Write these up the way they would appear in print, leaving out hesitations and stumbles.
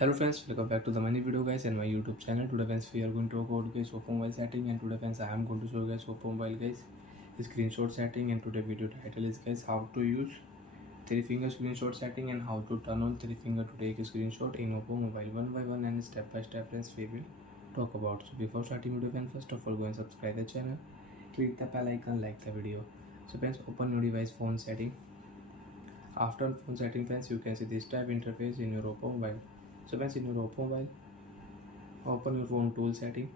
Hello friends, welcome back to the many video guys and my YouTube channel. Today friends we are going to talk about guys oppo mobile setting, and today friends I am going to show you guys oppo mobile guys screenshot setting. And today video title is guys how to use three finger screenshot setting and how to turn on three finger to take a screenshot in oppo mobile. One by one and step by step friends we will talk about. So before starting video friends, first of all go and subscribe the channel, click the bell icon, like the video. So friends, open your device phone setting. After phone setting friends, you can see this type interface in your oppo mobile. So friends, in your oppo mobile, open your phone tool setting.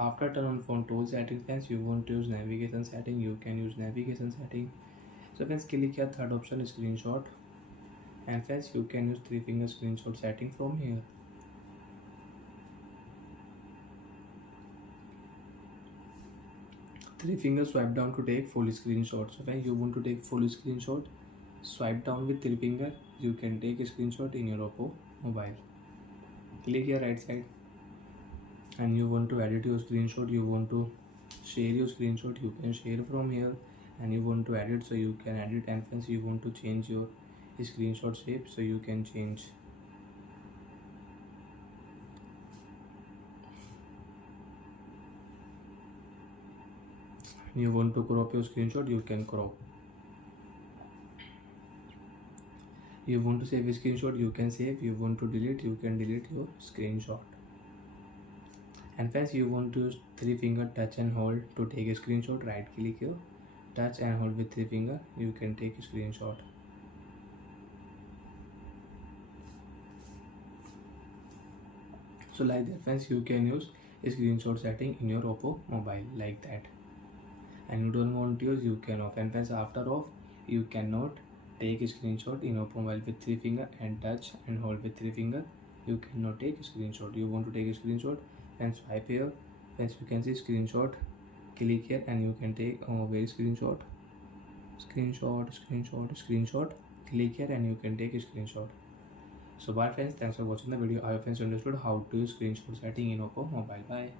After turn on phone tool setting friends, you want to use navigation setting, you can use navigation setting. So friends, click here third option screenshot, and friends you can use three finger screenshot setting from here. Three finger swipe down to take full screenshot. So friends, you want to take full screenshot, swipe down with three finger, you can take a screenshot in your oppo mobile. Click here right side, and you want to edit your screenshot, you want to share your screenshot, you can share from here. And you want to edit, so you can edit. And friends, you want to change your screenshot shape, so you can change. You want to crop your screenshot, you can crop. You want to save a screenshot, you can save. You want to delete, you can delete your screenshot. And friends, you want to use three finger touch and hold to take a screenshot. Right click here, touch and hold with three finger, you can take a screenshot. So like that friends, you can use a screenshot setting in your oppo mobile like that. And you don't want to use, you can off. And friends, after off, you cannot take a screenshot in oppo mobile with three finger and touch and hold with three finger, you cannot take a screenshot. You want to take a screenshot and swipe here. Friends, you can see screenshot, click here and you can take very screenshot, click here and you can take a screenshot. So bye friends, thanks for watching the video. I hope friends understood how to use screenshot setting in oppo mobile. Bye.